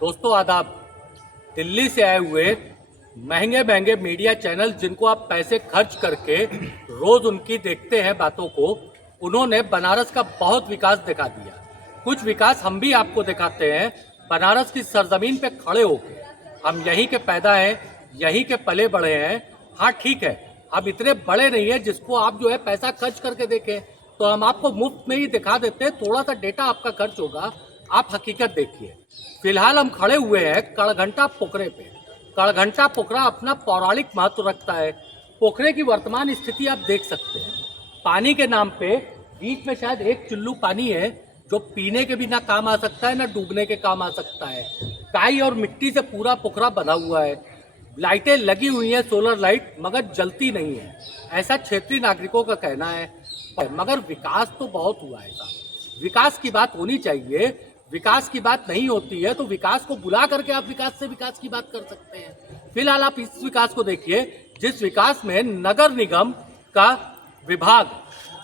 दोस्तों आदाब। दिल्ली से आए हुए महंगे महंगे मीडिया चैनल जिनको आप पैसे खर्च करके रोज उनकी देखते हैं बातों को, उन्होंने बनारस का बहुत विकास दिखा दिया। कुछ विकास हम भी आपको दिखाते हैं बनारस की सरजमीन पे खड़े होके। हम यहीं के पैदा हैं, यहीं के पले बड़े हैं। हाँ ठीक है, हम इतने बड़े नहीं है जिसको आप जो है पैसा खर्च करके देखें, तो हम आपको मुफ्त में ही दिखा देते हैं। थोड़ा सा डेटा आपका खर्च होगा, आप हकीकत देखिए। फिलहाल हम खड़े हुए हैं कड़घंटा पोखरे पे। कड़घंटा पोखरा अपना पौराणिक महत्व रखता है। पोखरे की वर्तमान स्थिति आप देख सकते हैं। पानी के नाम पे बीच में शायद एक चुल्लू पानी है जो पीने के भी ना काम आ सकता है ना डूबने के काम आ सकता है। काई और मिट्टी से पूरा पोखरा बना हुआ है। लाइटें लगी हुई हैं, सोलर लाइट, मगर जलती नहीं है, ऐसा क्षेत्रीय नागरिकों का कहना है। मगर विकास तो बहुत हुआ है साहब। विकास की बात होनी चाहिए। विकास की बात नहीं होती है तो विकास को बुला करके आप विकास की बात कर सकते हैं। फिलहाल आप इस विकास को देखिए जिस विकास में नगर निगम का विभाग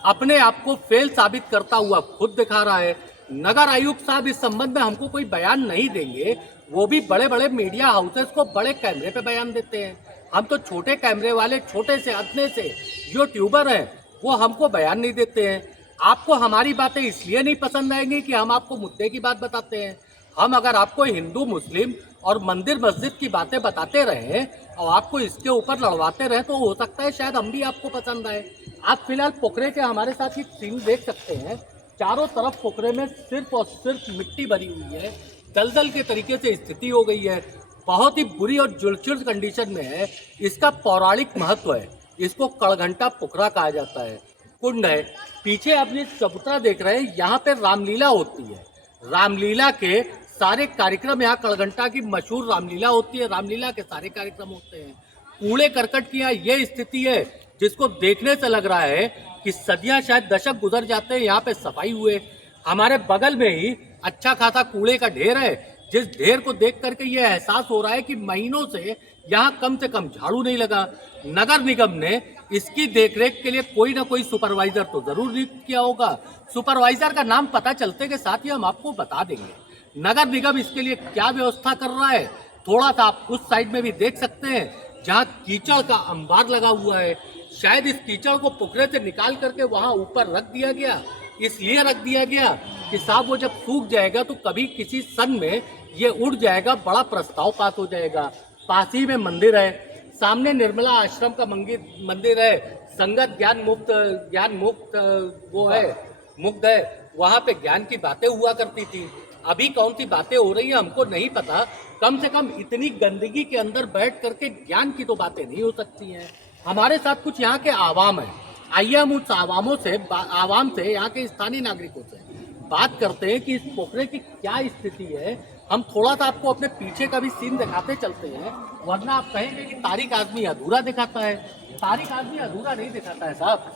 अपने आप को फेल साबित करता हुआ खुद दिखा रहा है। नगर आयुक्त साहब इस संबंध में हमको कोई बयान नहीं देंगे, वो भी बड़े बड़े मीडिया हाउसेस को बड़े कैमरे पे बयान देते हैं। हम तो छोटे कैमरे वाले, छोटे से अदने से यूट्यूबर हैं, वो हमको बयान नहीं देते हैं। आपको हमारी बातें इसलिए नहीं पसंद आएंगी कि हम आपको मुद्दे की बात बताते हैं। हम अगर आपको हिंदू मुस्लिम और मंदिर मस्जिद की बातें बताते रहे और आपको इसके ऊपर लड़वाते रहे तो हो सकता है शायद हम भी आपको पसंद आए। आप फिलहाल पोखरे के हमारे साथ ही सीन देख सकते हैं। चारों तरफ पोखरे में सिर्फ और सिर्फ मिट्टी भरी हुई है, दलदल के तरीके से स्थिति हो गई है। बहुत ही बुरी और जुलचुल कंडीशन में है। इसका पौराणिक महत्व है। इसको कड़घंटा पोखरा कहा जाता है। कुंड है, पीछे आप ये चबूतरा देख रहे हैं, यहाँ पे रामलीला होती है। रामलीला के सारे कार्यक्रम, यहाँ कड़घंटा की मशहूर रामलीला होती है, रामलीला के सारे कार्यक्रम होते हैं। कूड़े करकट की यहाँ ये स्थिति है जिसको देखने से लग रहा है कि सदियां शायद दशक गुजर जाते हैं यहाँ पे सफाई हुए। हमारे बगल में ही अच्छा खासा कूड़े का ढेर है, जिस ढेर को देख करके ये एहसास हो रहा है कि महीनों से यहाँ कम से कम झाड़ू नहीं लगा। नगर निगम ने इसकी देखरेख के लिए कोई ना कोई सुपरवाइजर तो जरूर नियुक्त किया होगा। सुपरवाइजर का नाम पता चलते के साथ ही हम आपको बता देंगे नगर निगम इसके लिए क्या व्यवस्था कर रहा है। थोड़ा सा आप उस साइड में भी देख सकते हैं जहाँ कीचड़ का अंबार लगा हुआ है। शायद इस कीचड़ को पोखरे से निकाल करके वहां ऊपर रख दिया गया, इसलिए रख दिया गया कि साहब वो जब सूख जाएगा तो कभी किसी सन में ये उड़ जाएगा, बड़ा प्रस्ताव पास हो जाएगा। पास ही में मंदिर है, सामने निर्मला आश्रम का मंदिर है। संगत ज्ञान मुक्त वो है, मुक्त है। वहां पे ज्ञान की बातें हुआ करती थी। अभी कौन सी बातें हो रही है हमको नहीं पता। कम से कम इतनी गंदगी के अंदर बैठ करके ज्ञान की तो बातें नहीं हो सकती हैं। हमारे साथ कुछ यहाँ के आवाम है। आइए हम उस आवाम से यहाँ के स्थानीय नागरिकों से बात करते हैं कि इस पोखरे की क्या स्थिति है। हम थोड़ा सा आपको अपने पीछे का भी सीन दिखाते चलते हैं, वरना आप कहेंगे कि तारीख आदमी अधूरा दिखाता है। तारीख आदमी अधूरा नहीं दिखाता है साहब,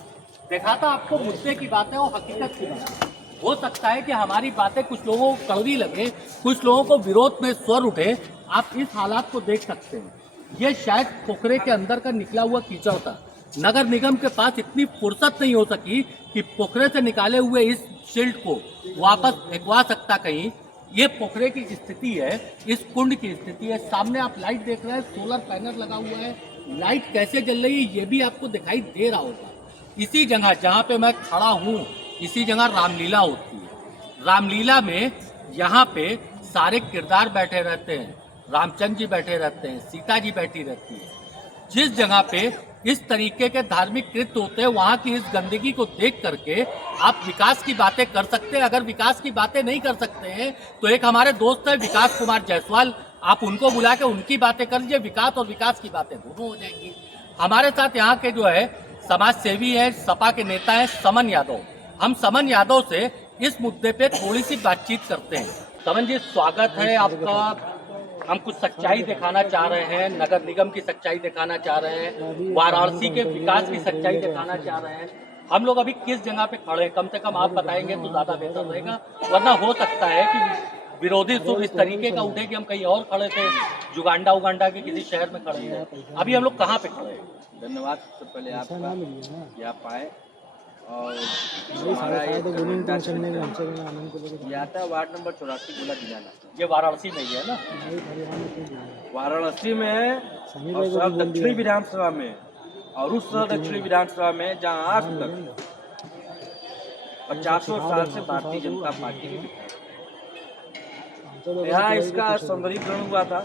दिखाता आपको मुद्दे की बातें और हकीकत की बातें। हो सकता है कि हमारी बातें कुछ लोगों को कड़वी लगे, कुछ लोगों को विरोध में स्वर उठे। आप इस हालात को देख सकते हैं। ये शायद पोखरे के अंदर का निकला हुआ कीचड़ था। नगर निगम के पास इतनी फुर्सत नहीं हो सकी कि पोखरे से निकाले हुए इस शिल्ड को वापस फेंकवा सकता कहीं। ये पोखरे की स्थिति है, इस कुंड की स्थिति है। सामने आप लाइट देख रहे हैं, सोलर पैनल लगा हुआ है। लाइट कैसे जल रही है ये भी आपको दिखाई दे रहा होगा। इसी जगह जहाँ पे मैं खड़ा हूँ, इसी जगह रामलीला होती है। रामलीला में यहाँ पे सारे किरदार बैठे रहते हैं, रामचंद्र जी बैठे रहते हैं, सीता जी बैठी रहती है। जिस जगह पे इस तरीके के धार्मिक कृत्य होते हैं, वहाँ की इस गंदगी को देख करके आप विकास की बातें कर सकते हैं। अगर विकास की बातें नहीं कर सकते हैं तो एक हमारे दोस्त है विकास कुमार जायसवाल, आप उनको बुला के उनकी बातें कर लीजिए। विकास और विकास की बातें दोनों हो जाएंगी। हमारे साथ यहाँ के जो है समाज सेवी है, सपा के नेता है समन यादव। हम समन यादव से इस मुद्दे पे थोड़ी सी बातचीत करते हैं। समन जी, स्वागत है आपका। हम कुछ सच्चाई दिखाना चाह रहे हैं, नगर निगम की सच्चाई दिखाना चाह रहे हैं, वाराणसी के विकास की सच्चाई दिखाना चाह रहे हैं। हम लोग अभी किस जगह पे खड़े हैं, कम से कम आप बताएंगे तो ज्यादा बेहतर रहेगा। वरना हो सकता है कि विरोधी सुर इस तरीके का उठे कि हम कहीं और खड़े थे, जुगांडा के किसी शहर में खड़े हैं। अभी हम लोग कहाँ पे खड़े हैं? धन्यवाद सबसे पहले आपका कि आप आए और वही हमारा सारे एक तो बोलेंगे घंटा तुम सुनने में हमसे भी आनंद को लेकर ये आता है वार्ड नंबर 84 गोला दिलाना। ये वाराणसी में ही है ना? भाई हरियाणा में क्यों बोल रहे हैं? वाराणसी में है सनी और भाई को भी शहर बोल दक्षिणी दिया विधानसभा में, और उस शहर दक्षिणी विधानसभा में जहाँ आज हाँ, तक बोलेंगे। 50 सिखा साल देंगे, से आपको भारतीय साथ जनता वो पार्टी आगे की बढ़ेंगे। विधायक। हमसे तो यहाँ बस इसका पूछो सौंदर्यीकरण हुआ था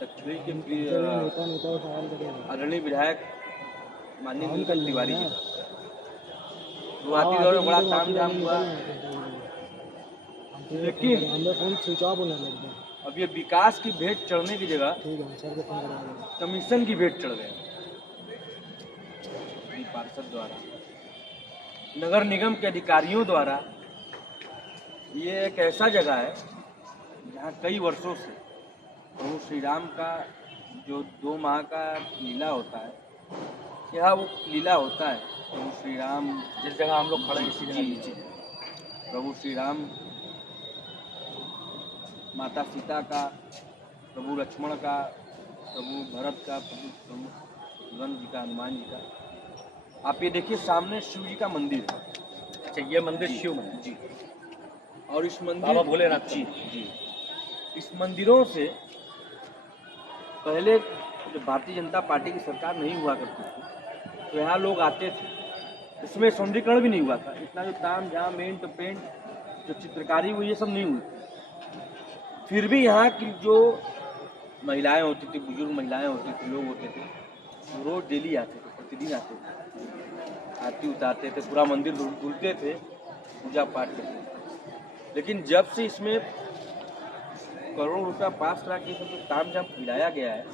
दक्षिणी के हमसे भी नेता नेता को सवाल करेंगे। आदरणीय विधायक माननीय हम कर नीलकंठ लेंगे तिवारी ना। जी। आओ शुरुआती दौर आधे में बड़ा घंटे में आपके तामझाम गाड़ी हुआ, निकल रहे हैं। हम तो ये फोन लेकिन करें, हमें फोन स्विच ऑफ होने लग गया। अब ये विकास की भेंट चढ़ने की जगह ठीक है, सर को फोन करा देंगे। कमीशन की भेंट चढ़ गए पार्षद द्वारा, नगर निगम के अधिकारियों द्वारा। ये एक ऐसा जगह है जहाँ कई वर्षों से प्रभु श्री राम का जो 2 माह का लीला होता है, यहाँ वो लीला होता है। प्रभु श्री राम जिस जगह हम लोग खड़े हैं इसी जी जगह। जी प्रभु श्री राम, माता सीता का, प्रभु लक्ष्मण का, प्रभु भरत का, प्रभु शत्रुघ्न जी का, हनुमान जी का। आप ये देखिए सामने शिव जी का मंदिर है। अच्छा, ये मंदिर शिव मंदिर जी, और इस मंदिर बाबा भोलेनाथ का जी जी इस मंदिरों से पहले जब भारतीय जनता पार्टी की सरकार नहीं हुआ करती थी तो यहाँ लोग आते थे, इसमें सौंदर्यीकरण भी नहीं हुआ था। इतना जो ताम झाम मेंट पेंट जो चित्रकारी हुई ये सब नहीं हुई। फिर भी यहाँ की जो महिलाएं होती थी, बुजुर्ग महिलाएं होती थी, लोग होते थे, वो रोज डेली आते थे, प्रतिदिन आते थे, आरती उतारते थे, पूरा मंदिर धुलते थे, पूजा पाठ करते थे। लेकिन जब से इसमें करोड़ों रुपया पास करा के सब ताम झाम खिलाया गया है,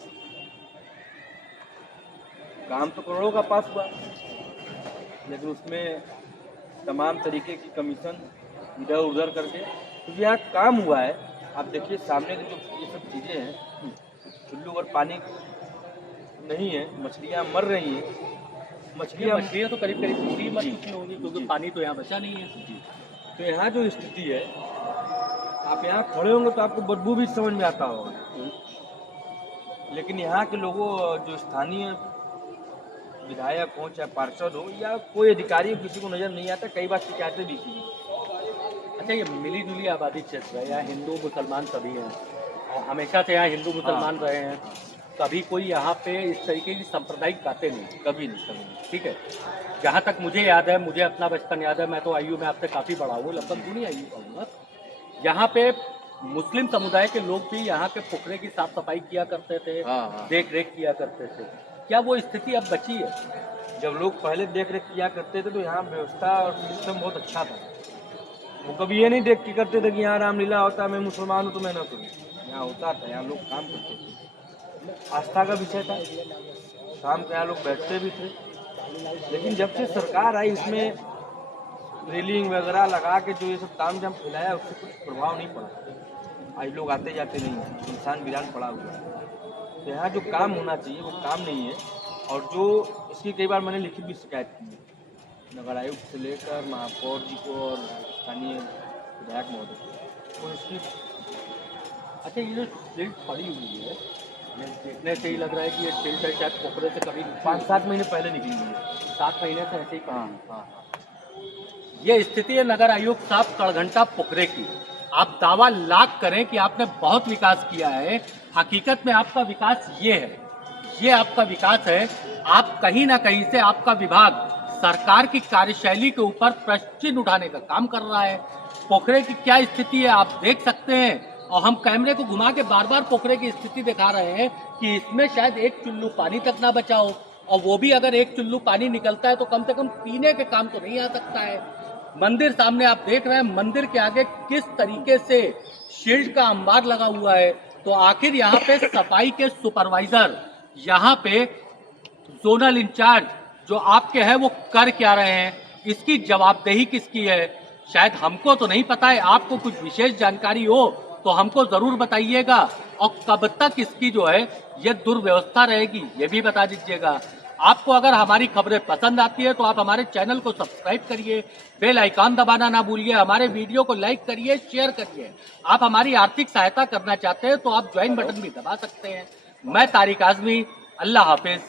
काम तो करोड़ों का पास हुआ, लेकिन उसमें तमाम तरीके की कमीशन इधर उधर करके तो यहाँ काम हुआ है। आप देखिए सामने की जो ये सब चीज़ें हैं, चुल्लू और पानी नहीं है, मछलियाँ मर रही हैं। मछलियाँ तो करीब करीब पूरी मर जी, चुकी होंगी क्योंकि जी। पानी तो यहाँ बचा नहीं है। जी, तो यहाँ जो स्थिति है, आप यहाँ खड़े होंगे तो आपको बदबू भी समझ में आता होगा, लेकिन यहाँ के लोगों, जो स्थानीय विधायक हो चाहे पार्षद हो या कोई अधिकारी हो, किसी को नज़र नहीं आता। कई बार शिकायतें भी की। अच्छा, ये मिली जुली आबादी क्षेत्र है, यहाँ हिंदू मुसलमान सभी हैं और हमेशा से यहाँ हिंदू मुसलमान रहे हैं। कभी कोई यहाँ पे इस तरीके की सांप्रदायिक बातें नहीं, कभी नहीं। ठीक है। जहाँ तक मुझे याद है, मुझे अपना बचपन याद है, मैं तो आयु में आपसे काफ़ी बड़ा हूँ, लगभग दूनी आयु का हूँ। यहाँ पे मुस्लिम समुदाय के लोग भी यहाँ के पोखरे की साफ सफाई किया करते थे, देख रेख किया करते थे। क्या वो स्थिति अब बची है? जब लोग पहले देख रेख किया करते थे तो यहाँ व्यवस्था और सिस्टम बहुत अच्छा था। वो कभी ये नहीं देख के करते थे कि यहाँ रामलीला होता है, मैं मुसलमान हूँ तो मैं ना करूँ। यहाँ होता था, यहाँ लोग काम करते थे, आस्था का विषय था। शाम को यहाँ लोग बैठते भी थे। लेकिन जब से सरकार आई, इसमें रेलिंग वगैरह लगा के जो ये सब ताम झाम फैलाया, उससे कुछ प्रभाव नहीं पड़ा। आज लोग आते जाते नहीं हैं, इंसान वीरान पड़ा हुआ है। तो यहाँ जो काम होना चाहिए वो काम नहीं है। और जो इसकी कई बार मैंने लिखित भी शिकायत की है, नगर आयुक्त से लेकर महापौर जी को और स्थानीय विधायक महोदय को, तो इसकी। अच्छा, ये जो शील्ड पड़ी हुई है, ये देखने से ही लग रहा है कि ये शील्ड शायद पोखरे से कभी 5-7 महीने पहले निकली हुई है। 7 महीने से ऐसे ही हाँ पड़ी। हाँ हाँ। ये स्थिति है नगर आयुक्त साहब कड़घंटा पोखरे की। आप दावा लाख करें कि आपने बहुत विकास किया है, हकीकत में आपका विकास ये है, ये आपका विकास है। आप कहीं ना कहीं से, आपका विभाग सरकार की कार्यशैली के ऊपर प्रश्न चिन्ह उठाने का काम कर रहा है। पोखरे की क्या स्थिति है आप देख सकते हैं, और हम कैमरे को घुमा के बार बार पोखरे की स्थिति दिखा रहे हैं कि इसमें शायद एक चुल्लू पानी तक ना बचा हो, और वो भी अगर एक चुल्लू पानी निकलता है तो कम से कम पीने के काम तो नहीं आ सकता है। मंदिर सामने आप देख रहे हैं, मंदिर के आगे किस तरीके से शील्ड का अंबार लगा हुआ है। तो आखिर यहाँ पे सफाई के सुपरवाइजर, यहाँ पे जोनल इंचार्ज जो आपके हैं, वो कर क्या रहे हैं, इसकी जवाबदेही किसकी है? शायद हमको तो नहीं पता है, आपको कुछ विशेष जानकारी हो तो हमको जरूर बताइएगा, और कब तक इसकी जो है ये दुर्व्यवस्था रहेगी ये भी बता दीजिएगा। आपको अगर हमारी खबरें पसंद आती है तो आप हमारे चैनल को सब्सक्राइब करिए, बेल आइकॉन दबाना ना भूलिए, हमारे वीडियो को लाइक करिए, शेयर करिए। आप हमारी आर्थिक सहायता करना चाहते हैं तो आप ज्वाइन बटन भी दबा सकते हैं। मैं तारिक आजमी, अल्लाह हाफिज।